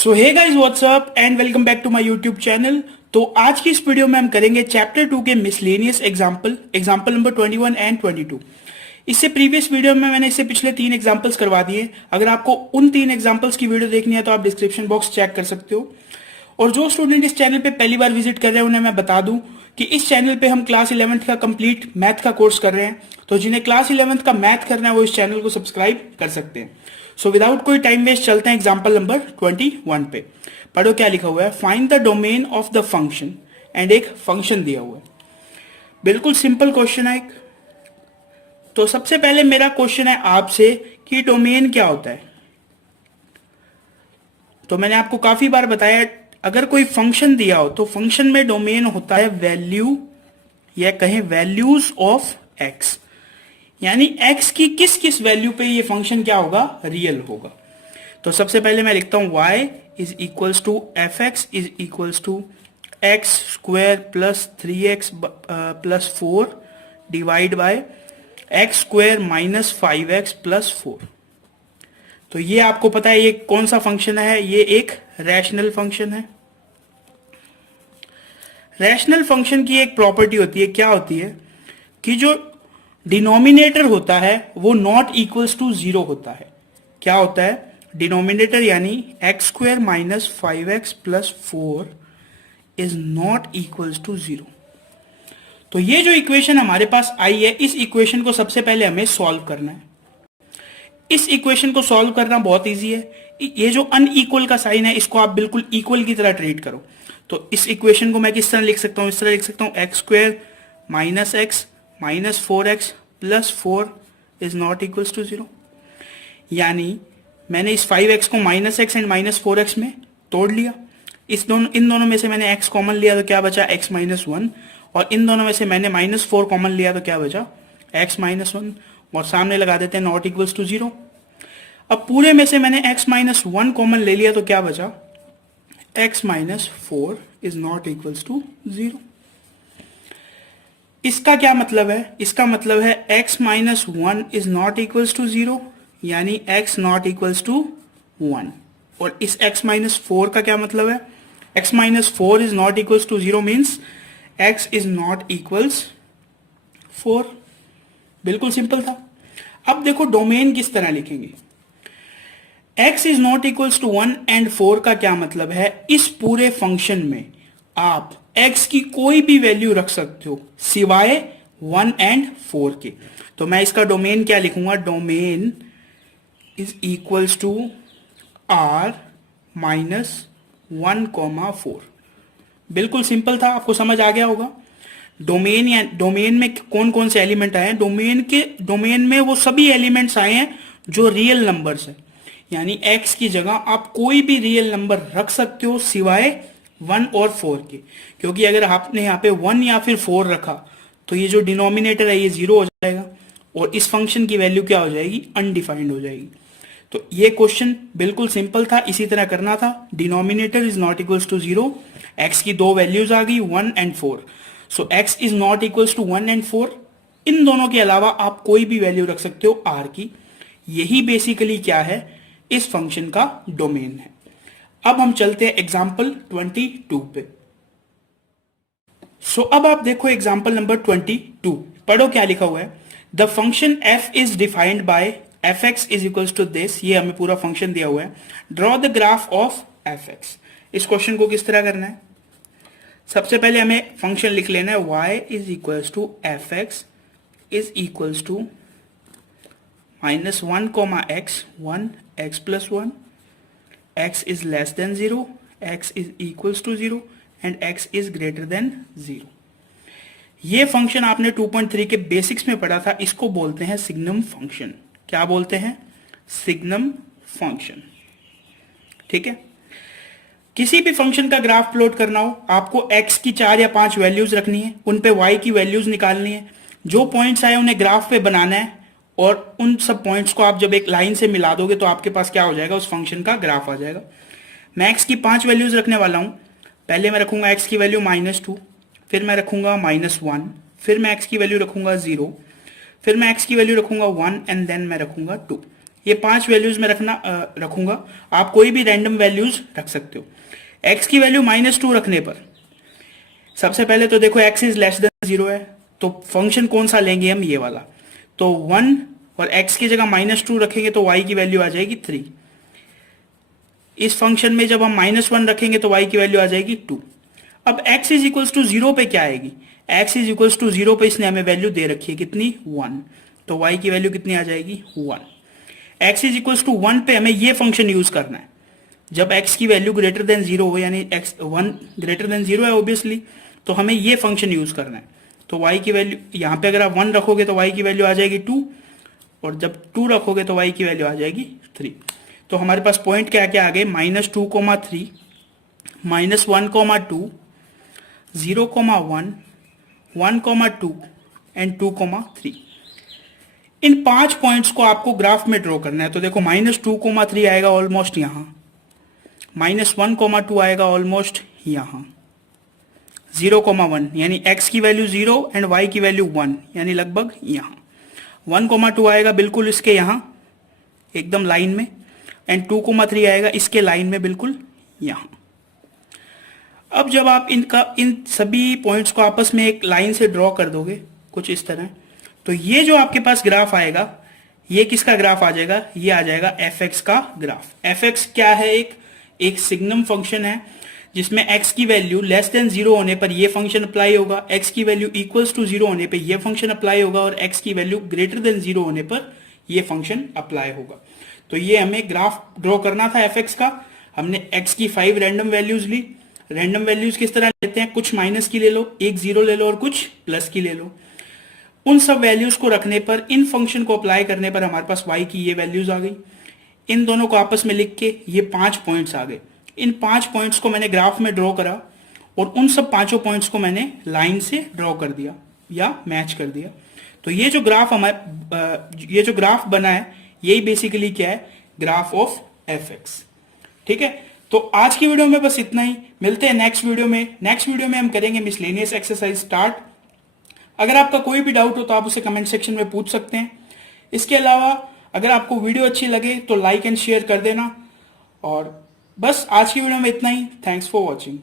So hey guys what's up and welcome back to my YouTube channel. तो आज की इस वीडियो में हम करेंगे चैप्टर 2 के मिसलेनियस एग्जाम्पल नंबर 21 एंड 22। इससे प्रीवियस वीडियो में मैंने इससे पिछले 3 एग्जाम्पल्स करवा दिए। अगर आपको उन 3 एग्जाम्पल्स की वीडियो देखनी है तो आप डिस्क्रिप्शन बॉक्स चेक कर सकते हो। और जो स्टूडेंट इस चैनल पे पहली बार विजिट कर रहे हैं उन्हें मैं बता दूं कि इस चैनल पे हम क्लास 11th का कंप्लीट मैथ का कोर्स कर रहे हैं। तो जिन्हें क्लास 11th का मैथ करना है वो इस चैनल को सब्सक्राइब कर सकते हैं। सो विदाउट कोई टाइम वेस्ट चलते हैं एग्जाम्पल नंबर 21 पे। पढ़ो क्या लिखा हुआ है। Find the domain of the function and एक फंक्शन दिया हुआ है। बिल्कुल सिंपल क्वेश्चन है एक। तो सबसे पहले मेरा क्वेश्चन है आपसे कि डोमेन क्या होता है। तो मैंने आपको काफी बार बताया अगर कोई फंक्शन दिया हो तो फंक्शन में डोमेन होता है वैल्यू या कहें वैल्यूज ऑफ एक्स, यानी एक्स की किस किस वैल्यू पे ये फंक्शन क्या होगा, रियल होगा। तो सबसे पहले मैं लिखता हूं y is equals to f x is equals to x square plus 3x plus 4 divide by x square minus 5x plus 4। तो ये आपको पता है ये कौन सा फंक्शन है, ये एक रैशनल फंक्शन है। रैशनल फंक्शन की एक प्रॉपर्टी होती है, क्या होती है कि जो डिनोमिनेटर होता है वो नॉट इक्वल्स टू 0 होता है। क्या होता है डिनोमिनेटर, यानी x square minus 5x plus 4 is not equals to 0। तो ये जो इक्वेशन हमारे पास आई है, इस इक्वेशन को सबसे पहले हमें सॉल्व करना है। इस इक्वेशन को सॉल्व करना बहुत इजी है। ये जो अनइक्वल का साइन है इसको आप बिल्कुल इक्वल की तरह ट्रीट करो। तो इस इक्वेशन को मैं किस तरह लिख सकता हूं, इस तरह लिख सकता हूं x square minus x minus 4x plus 4 is not equals to 0। यानी मैंने इस 5x को minus x and minus 4x में तोड़ लिया। इन दोनों में से मैंने x कॉमन लिया तो क्या बचा x माइनस 1, और इन दोनों में से मैंने माइनस 4 कॉमन लिया तो क्या बचा x माइनस 1, और सामने लगा देते हैं नॉट इक्वल्स टू 0। अब पूरे में से मैंने x माइनस 1 कॉमन ले लिया तो क्या बचा x minus 4 is not equals to 0। इसका क्या मतलब है, इसका मतलब है x minus 1 is not equals to 0, यानी x नॉट इक्वल्स टू 1। और इस x माइनस 4 का क्या मतलब है, x minus 4 is not equals to 0 means x is not equals 4। बिल्कुल सिंपल था। अब देखो डोमेन किस तरह लिखेंगे। x is not equals to 1 and 4 का क्या मतलब है, इस पूरे फंक्शन में आप x की कोई भी वैल्यू रख सकते हो सिवाय 1 एंड 4 के। तो मैं इसका डोमेन क्या लिखूंगा, domain is equals to r minus 1,4। बिल्कुल सिंपल था, आपको समझ आ गया होगा। डोमेन या डोमेन में कौन कौन से एलिमेंट आए हैं, डोमेन में वो सभी एलिमेंट्स आए हैं जो रियल नंबर्स है। यानी x की जगह आप कोई भी रियल नंबर रख सकते हो सिवाय 1 और 4 के, क्योंकि अगर आपने यहाँ पे 1 या फिर 4 रखा तो ये जो डिनोमिनेटर है ये 0 हो जाएगा और इस फंक्शन की वैल्यू क्या हो जाएगी, अनडिफाइंड हो जाएगी। तो ये क्वेश्चन बिल्कुल सिंपल था, इसी तरह करना था। Denominator is not equals to 0, x की दो वैल्यूज आ गई 1 and 4। So x is not equals to 1 and 4। इन दोनों के अलावा आप कोई भी वैल्यू रख सकते हो r की। यही बेसिकली क्या है, इस फंक्शन का डोमेन है। अब हम चलते हैं एग्जाम्पल 22 पे। सो अब आप देखो एग्जाम्पल नंबर 22। पढ़ो क्या लिखा हुआ है। The function f is defined by f x is equals to this. ये हमें पूरा फंक्शन दिया हुआ है। Draw the graph of f x. इस क्वेश्चन को किस तरह करना है, सबसे पहले हमें फंक्शन लिख लेना है y is equals to f x is equals to minus 1 comma x 1 x plus 1, x is less than 0, x is equals to 0 and x is greater than 0। ये फंक्शन आपने 2.3 के बेसिक्स में पढ़ा था, इसको बोलते हैं सिग्नम फंक्शन। क्या बोलते हैं, सिग्नम फंक्शन। ठीक है। किसी भी फंक्शन का ग्राफ प्लॉट करना हो, आपको x की 4 या 5 वैल्यूज रखनी है, उन पे y की वैल्यूज निकालनी है, जो पॉइंट्स आए उन्हें ग्राफ पे बनाना है, और उन सब पॉइंट्स को आप जब एक लाइन से मिला दोगे तो आपके पास क्या हो जाएगा, उस फंक्शन का ग्राफ आ जाएगा। मैं x की 5 वैल्यूज रखने वाला हूं। पहले मैं रखूंगा x की वैल्यू -2, फिर मैं रखूंगा -1, फिर मैं x की वैल्यू रखूंगा 0, फिर मैं x की वैल्यू रखूंगा 1 एंड देन मैं रखूंगा 2। ये 5 वैल्यूज में रखूंगा। आप कोई भी रैंडम वैल्यूज रख सकते हो। x की वैल्यू -2 रखने पर सबसे पहले तो देखो x इज लेस देन 0 है, तो फंक्शन कौन सा लेंगे हम, ये वाला। तो 1 और x की जगह -2 रखेंगे तो y की वैल्यू आ जाएगी 3। इस फंक्शन में जब हम -1 रखेंगे तो y की वैल्यू आ जाएगी 2। अब x इज इक्वल्स टू 0 पे क्या आएगी, x इज इक्वल्स टू 0 पे इसने हमें वैल्यू दे रखी है कितनी, 1, तो y की वैल्यू कितनी आ जाएगी 1। x इज इक्वल्स टू 1 पे हमें ये फंक्शन यूज करना है। जब x की वैल्यू ग्रेटर देन 0 हो, यानी x 1 ग्रेटर देन 0 है ऑब्वियसली, तो हमें ये फंक्शन यूज करना है। तो y की वैल्यू यहाँ पे अगर आप 1 रखोगे तो y की वैल्यू आ जाएगी 2, और जब 2 रखोगे तो y की वैल्यू आ जाएगी 3। तो हमारे पास पॉइंट क्या क्या आ गए, -2, 3, -1, 2, 0, 1, 1, 2 एंड 2, 3। इन 5 पॉइंट्स को आपको ग्राफ में ड्रॉ करना है। तो देखो -2, 3 आएगा ऑलमोस्ट यहाँ, -1, 2 आएगा ऑलमोस्ट यहाँ, 0, 1 यानी x की वैल्यू 0 एंड y की वैल्यू 1 यानी लगभग यहाँ, 1, 2 आएगा बिल्कुल इसके यहाँ एकदम लाइन में, एंड 2, 3 आएगा इसके लाइन में बिल्कुल यहाँ। अब जब आप इन सभी पॉइंट्स को आपस में एक लाइन से ड्रॉ कर दोगे कुछ इस तरह, तो ये जो आपके पास ग्राफ आएगा, ये किसका ग्राफ आ जाएगा, ये आ जाएगा fx का ग्राफ। fx क्या है, एक सिग्नम फंक्शन है जिसमें x की वैल्यू लेस देन 0 होने पर ये फंक्शन अप्लाई होगा, x की वैल्यू इक्वल्स टू 0 होने पर ये फंक्शन अप्लाई होगा, और x की वैल्यू ग्रेटर देन 0 होने पर ये फंक्शन अप्लाई होगा। तो ये हमें ग्राफ ड्रॉ करना था fx का। हमने x की 5 रैंडम वैल्यूज ली। रैंडम वैल्यूज किस तरह लेते हैं, कुछ माइनस की ले लो, एक 0 ले लो और कुछ प्लस की ले लो। उन सब वैल्यूज को रखने पर, इन फंक्शन को अप्लाई करने पर हमारे पास y की ये वैल्यूज आ गई। इन दोनों को आपस में लिख के ये 5 पॉइंट्स आ गए। इन 5 पॉइंट्स को मैंने ग्राफ में ड्रॉ करा, और उन सब 5 पॉइंट्स को मैंने लाइन से ड्रॉ कर दिया या मैच कर दिया। तो ये जो ग्राफ बना है, यही बेसिकली क्या है, ग्राफ ऑफ fx। ठीक है, तो आज की वीडियो में बस इतना ही। मिलते हैं नेक्स्ट वीडियो में। नेक्स्ट वीडियो में हम करेंगे मिसलेनियस एक्सरसाइज स्टार्ट। अगर आपका कोई भी डाउट हो तो आप उसे कमेंट सेक्शन में पूछ सकते हैं। इसके अलावा अगर आपको वीडियो अच्छी लगे तो लाइक एंड शेयर कर देना। और बस आज की वीडियो में इतना ही। Thanks for watching.